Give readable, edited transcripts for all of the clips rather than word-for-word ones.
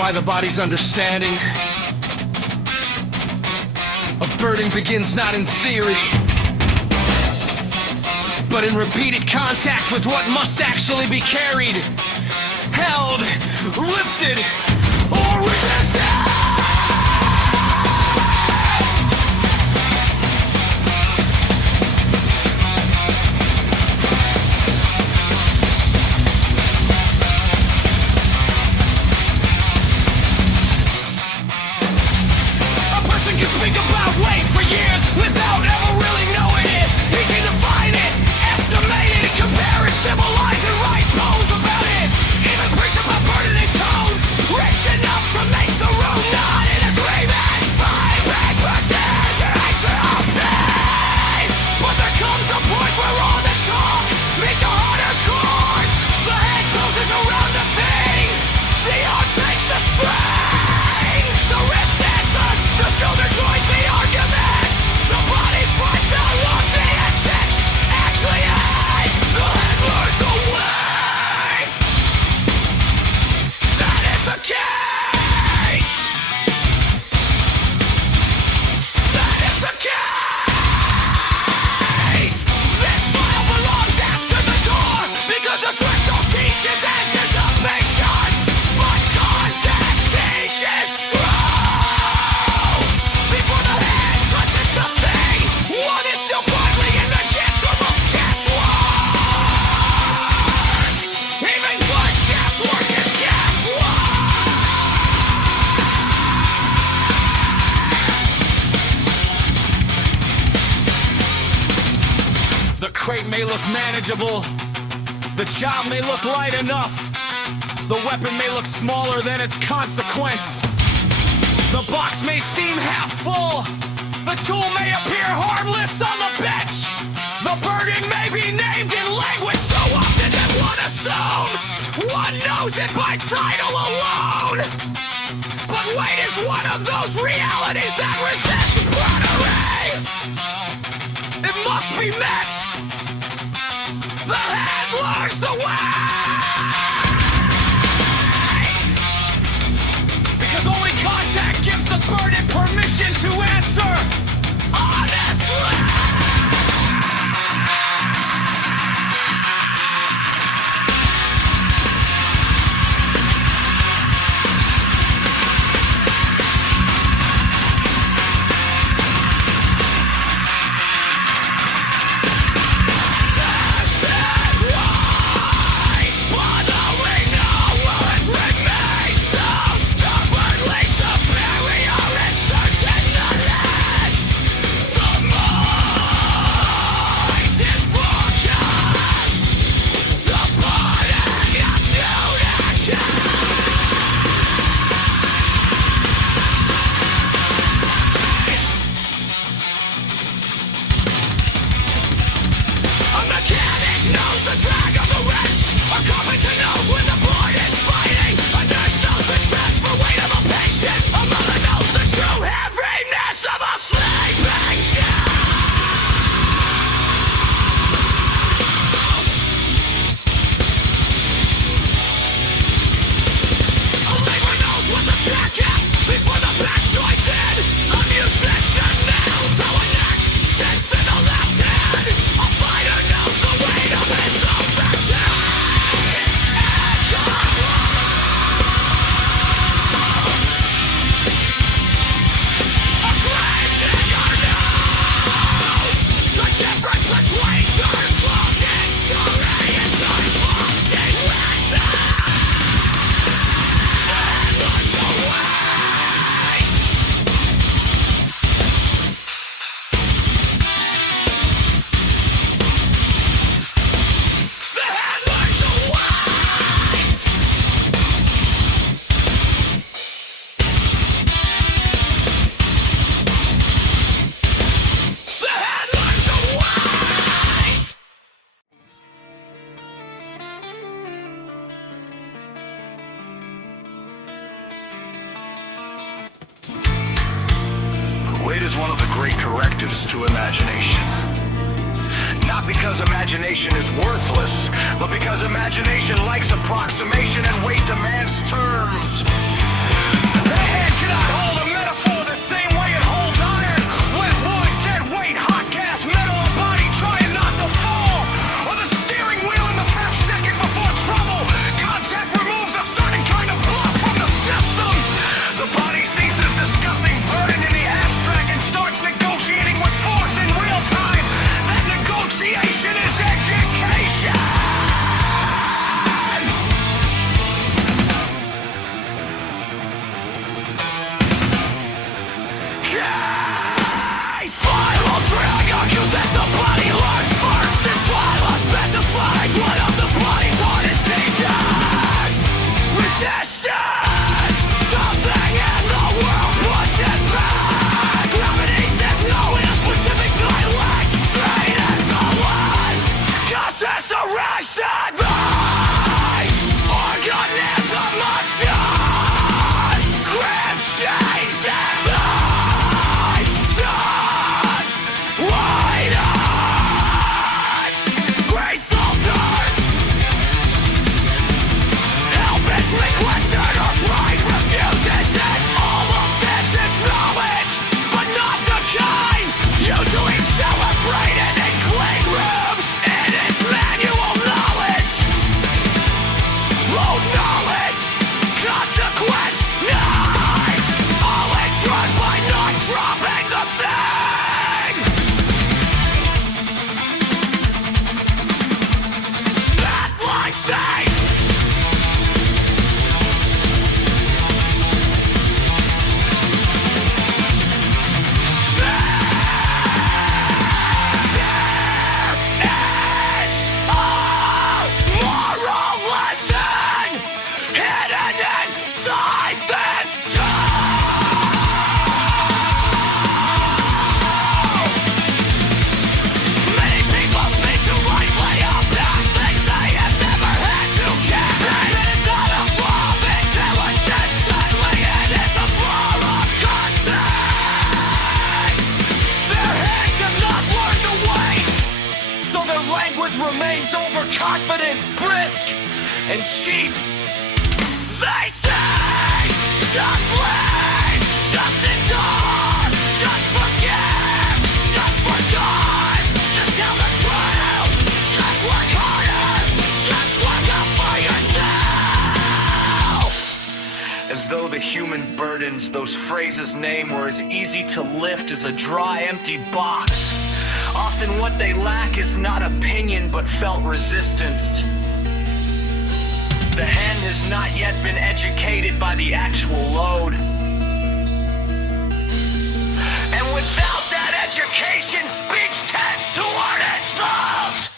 why the body's understanding of birding begins not in theory, but in repeated contact with what must actually be carried, held, lifted, or resisted. Speak about weight for years without ever really knowing it. He can define it, estimate it, compare it, symbolize it, write poems about it. Even preach about burdening tones, rich enough to make the room nod in agreement. Find big pictures, erase their own stays. But there comes a point where all the talk meets a harder chords. The head closes around the thing, the arm takes the strain. The wrist answers, the shoulder joins the argument. The body fights the look, the intent actually is. The head learns the ways. That is the case. That is the case. This file belongs after the door, because the threshold teaches anticipation, but contact teaches truth. Before the hand touches the thing, one is still bodily in the guesswork of guesswork. Even good guesswork is guesswork. The crate may look manageable, the job may look light enough, the weapon may look smaller than its consequence. The box may seem half full, the tool may appear harmless on the bench. The burden may be named in language so often that one assumes one knows it by title alone. But weight is one of those realities that resists flattery. It must be met. The hand learns the way. Because only contact gives the burden permission to answer honestly. This is why bothering no words remains so stubbornly superior and certain the less. The mind in focus, the body attuned action. A mechanic knows the drag of the wrench. A carpenter knows when the board is fighting. A nurse knows the transfer weight of a patient. A mother knows the true heaviness of a sleeping child. A laborer knows what the sack is before the back joins in. A musician knows how an act sits in the left hand. A fighter knows the weight of his own victory. It's a grave digger knows the difference between dirt-cloaked in story and dirt-cloaked in rhythm. And learns the ways. The hand learns the ways. The hand learns the ways. Weight is one of the great correctives to imagination. Not because imagination is worthless, but because imagination likes approximation and weight demands terms. and cheap. They say, just leave, just endure, just forgive, just forgive, just tell the truth, just work harder, just work out for yourself. As though the human burdens those phrases name were as easy to lift as a dry, empty box. Often what they lack is not opinion but felt resistance. The hand has not yet been educated by the actual load. And without that education, speech tends toward insult.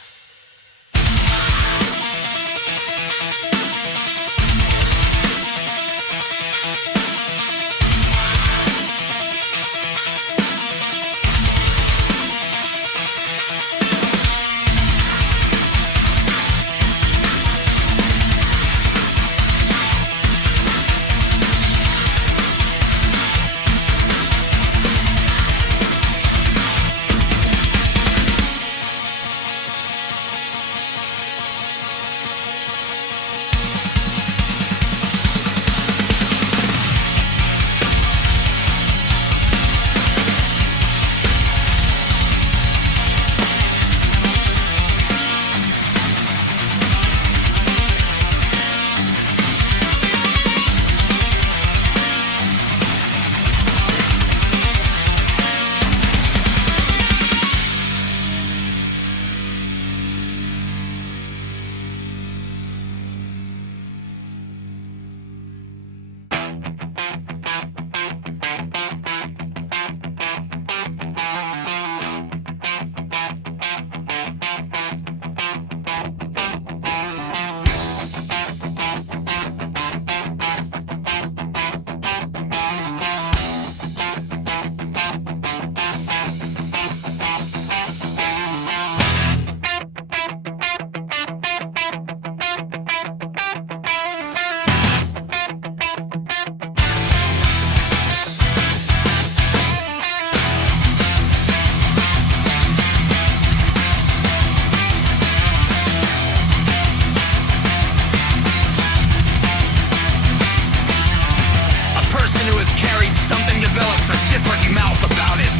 Develops a different mouth about it.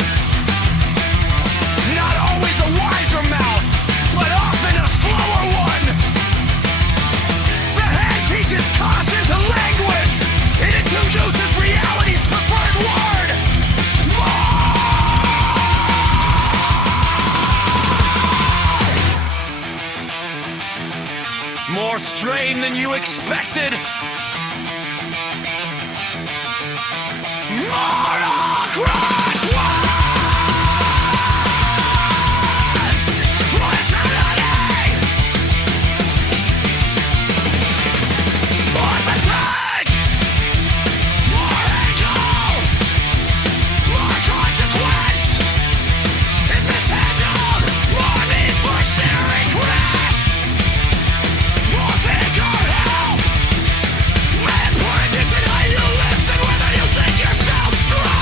Not always a wiser mouth, but often a slower one. The hand teaches caution to language. It introduces reality's preferred word. More strain than you expected. Strong.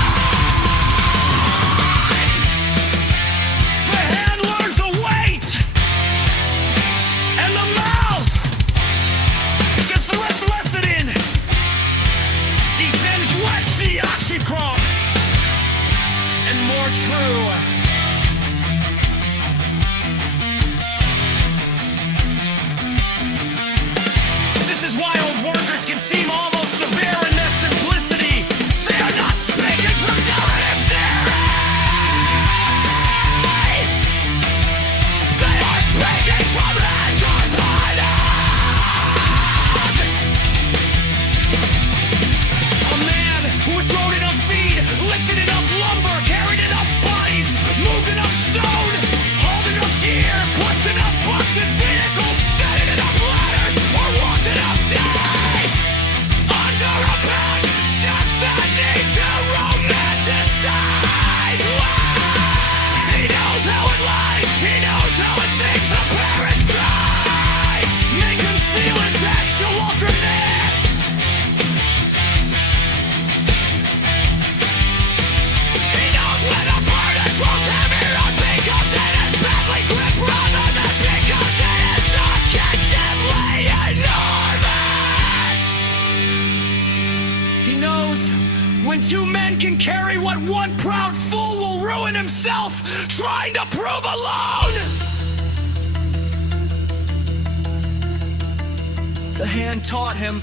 When two men can carry what one proud fool will ruin himself trying to prove alone. The hand taught him.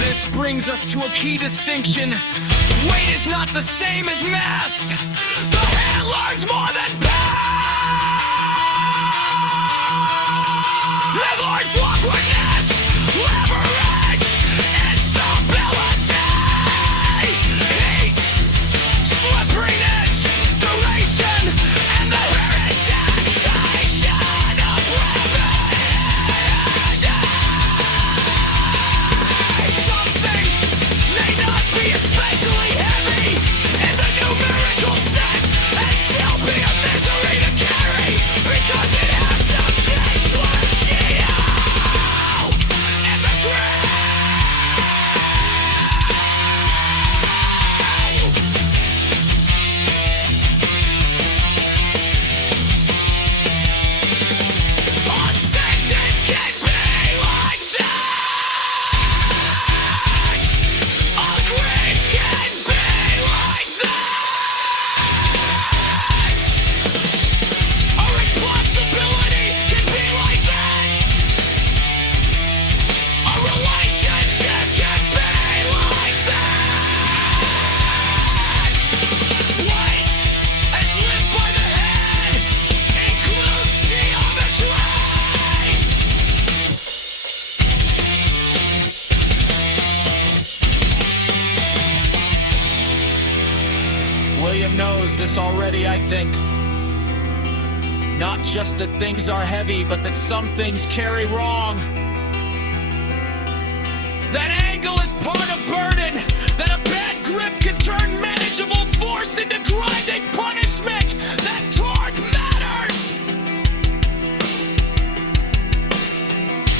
This brings us to a key distinction. Weight is not the same as mass. The hand learns more than power. It learns awkwardness, leverage, instability, heat, slipperiness, duration, and the taxation of gravity. Something may not be especially heavy in the numerical sense and still be a misery to carry because it has some deep steel in the ground. A sentence can be like that. A grief can be like that. A responsibility can be like that. A relationship can be like that. Weight, as lived by the head, includes geometry. William knows this already, I think. Not just that things are heavy, but that some things carry wrong. That angle is part of burden. That a bad grip can turn manageable force into grinding punishment. That torque matters.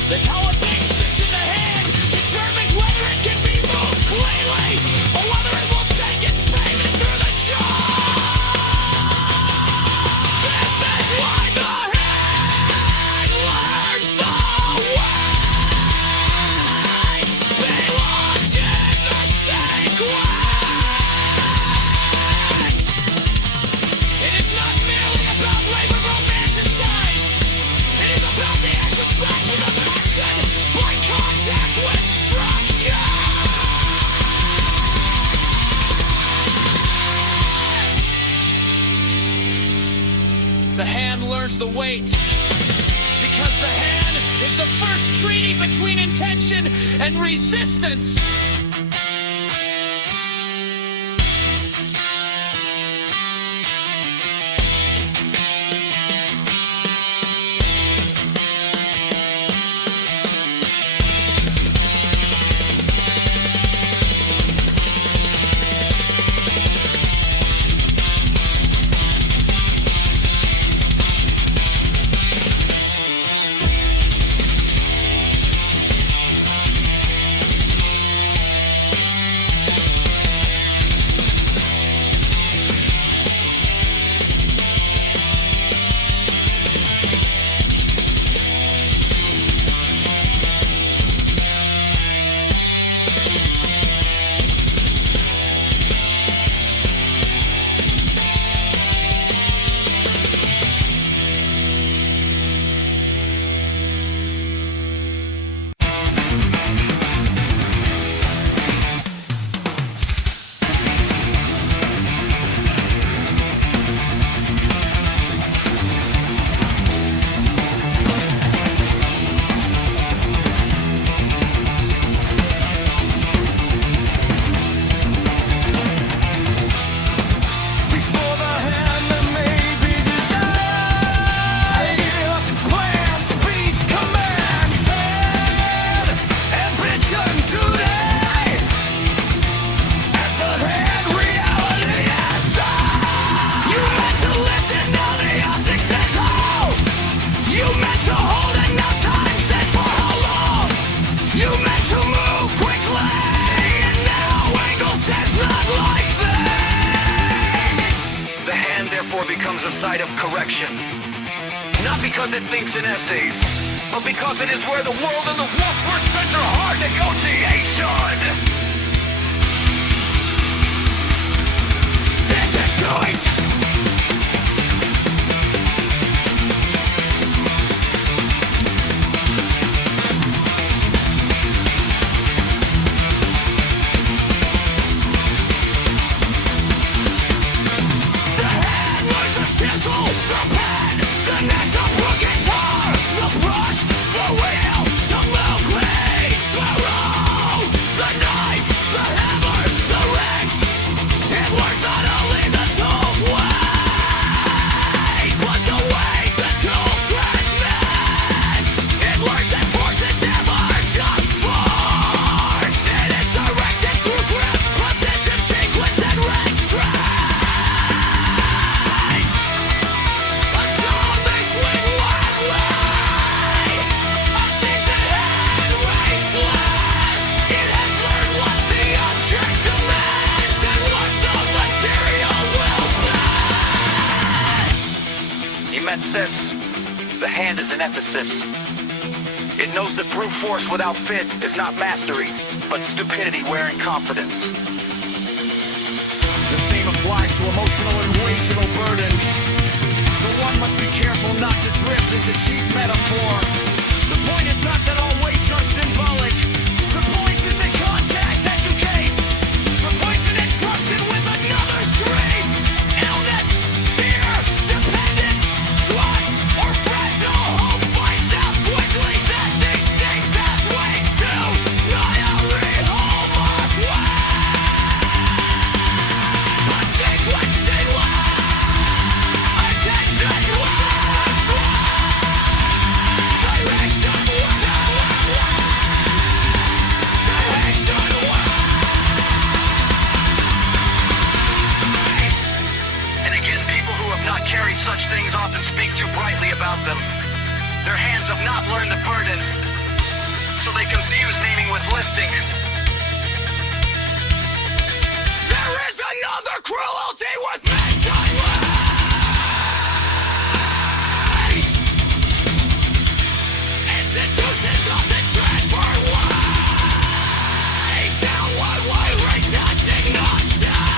That how a thing sits in the hand determines whether it can be moved cleanly or whether it will take its payment through the jaw. This is why the hand learns the weight belongs in the sequence. It is not merely about labor romanticized. It is about the active fraction of action by contact with structure. The hand learns the weight because the hand is the first treaty between intention and resistance. becomes a site of correction. Not because it thinks in essays, but because it is where the world and the wolf were center hard negotiation. This is joint. Says the hand is an emphasis. It knows that brute force without fit is not mastery, but stupidity wearing confidence. The same applies to emotional and racial burdens. The one must be careful not to drift into cheap metaphor. The point is not that all weights are symbolic. The point is that contact educates. Replacing entrusted with another's grief. Illness, fear, dependence, trust, or fragile hope finds out quickly that these things have weight too. Not every hallmark way. But sequencing attention direction And again, people who have not carried such things often speak too brightly about them. Their hands have not learned the burden, so they confuse naming with lifting. There is another cruelty with mention. Institutions often transfer way down one way, retouching not down.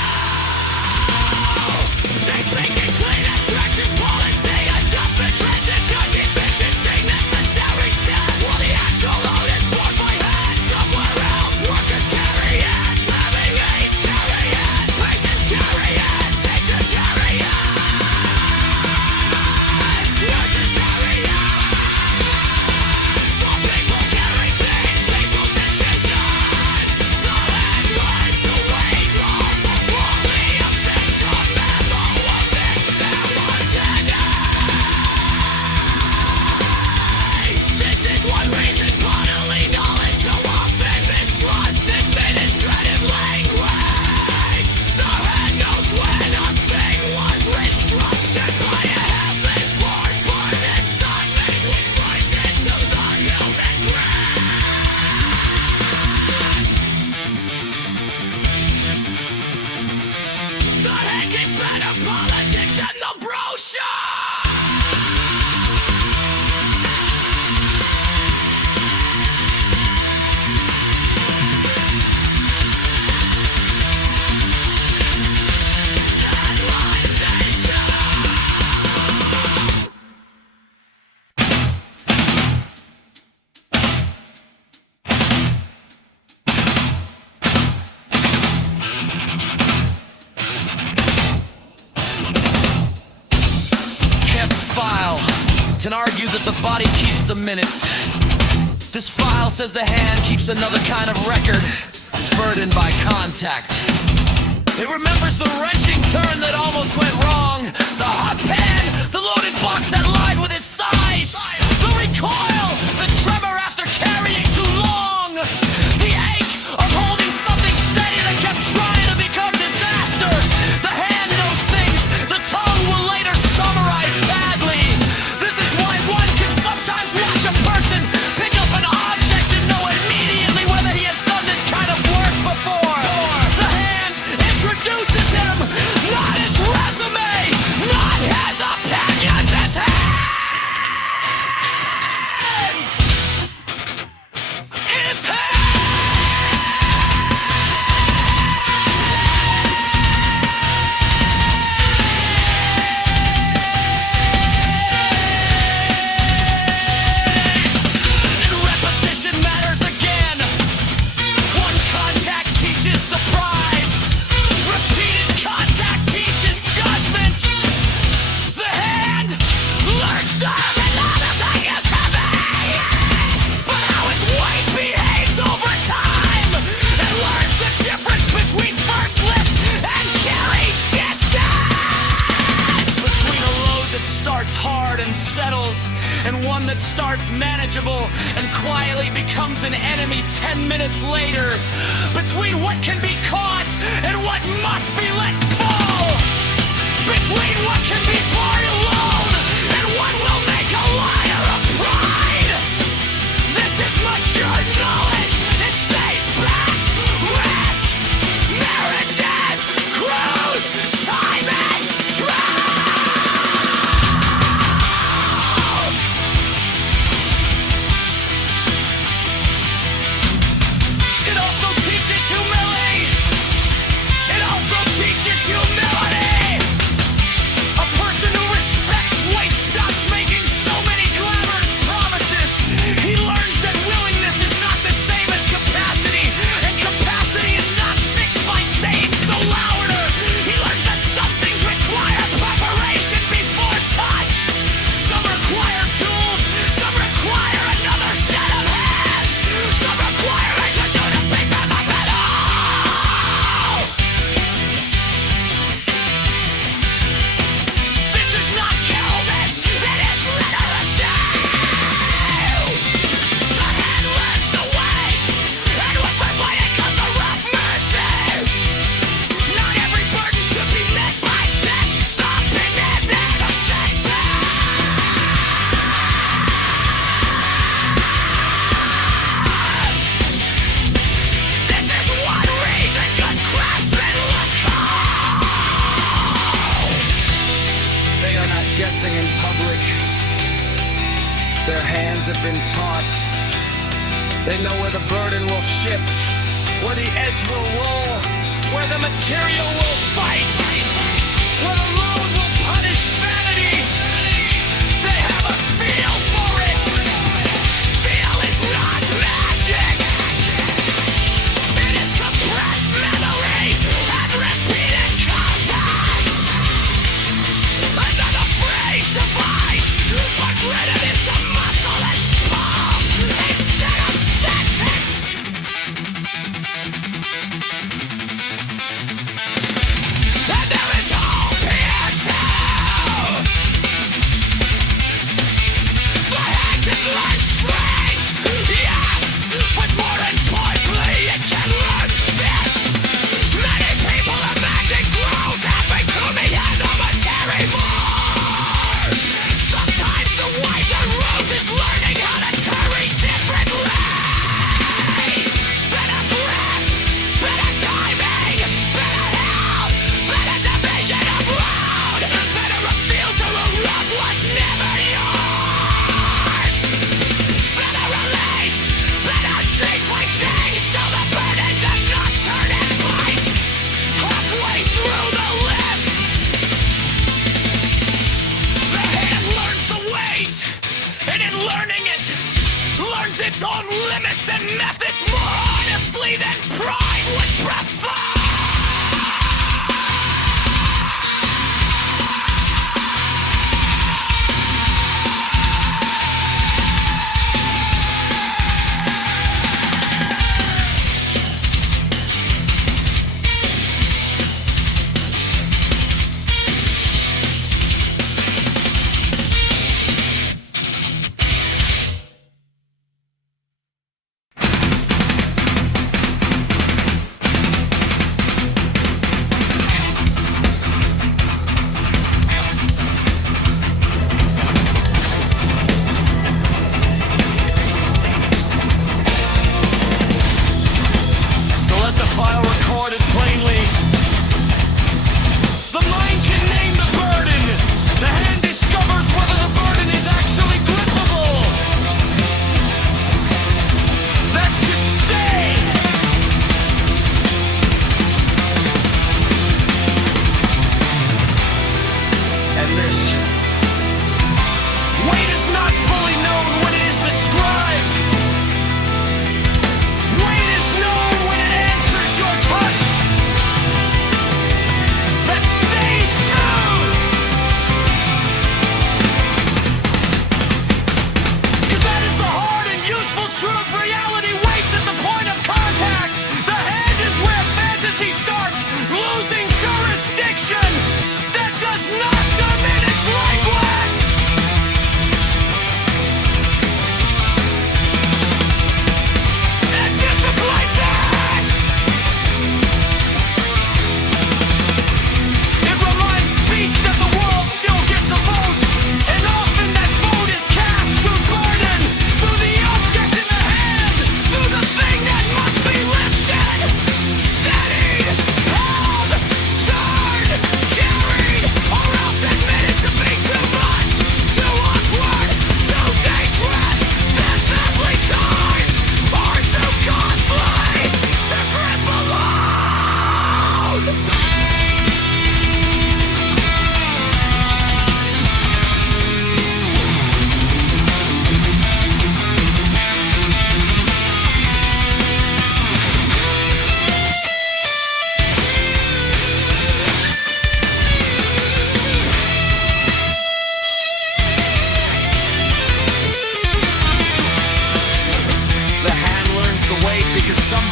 They speak in clean abstractions, policy, adjustment, transition, efficiency, necessary step. While the actual load is borne by hand somewhere else, workers carry it, slamming aids carry it, patients carry it, teachers carry it, nurses carry it. Small people carry big people's decisions. The headlines, the weight of the fully official memo of this there was an This is one reason bodily knowledge so often mistrust administrative language. The head knows when a thing was restructured by a heaven-born burden. Sun made we place into the human brain. The head keeps better politics than the brochure. Cast file can argue that the body keeps the minutes. This file says the hand keeps another kind of record, burdened by contact. It remembers the wrenching turn that almost went wrong, the hot pan, the loaded box that lied with its size, the recoil, the tremor after carrying too long, the ache of holding something steady that kept trying to become disaster. The hand knows things the tongue will later summarize badly. This is why one can sometimes watch a person pick up an object and know immediately whether he has done this kind of work before. The hand introduces him, not his resume, not as a hard and settles, and one that starts manageable and quietly becomes an enemy 10 minutes later. Between what can be caught and what must be let fall. Between what can be born alone and what will make a liar of pride. This is mature knowledge. It saves backs, rests, marriages, crews, time and truth. It also teaches humility. It also teaches humility. A person who respects weight stops making so many glamorous promises. He learns that willingness is not the same as capacity, and capacity is not fixed by saying so louder. He learns that some things require preparation before touch. Some require tools, some require another set of hands, some require it to do to pick them up at all. This is not carelessness, it is literacy. The hand learns the weight, and with my weight it comes a rough mercy. Not every burden should be met by chest thumping and never sensing. This is one reason good craftsmen look cold. They are not guessing in public. Their hands have been taught. They know where the burden will shift, where the edge will roll, where the material will fight, where the load will punish vanity. They have a feel for it. Feel is not magic. It is compressed memory and repeated content. Another phrase device, but written into muscle and bone instead of sentence.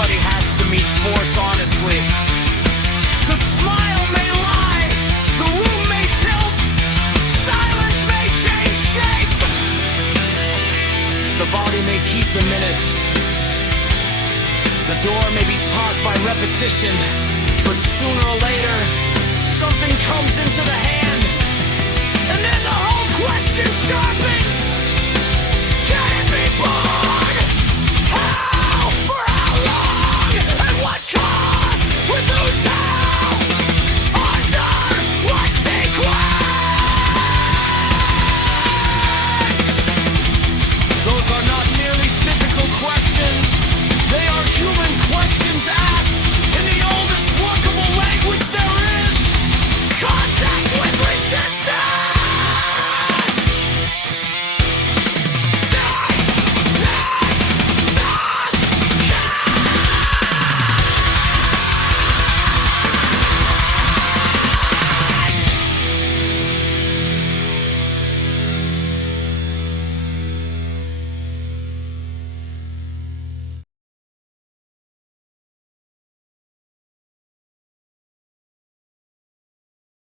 Somebody has to meet force honestly. The smile may lie, the room may tilt, silence may change shape. The body may keep the minutes, the door may be taught by repetition, but sooner or later, something comes into the hand, and then the whole question sharp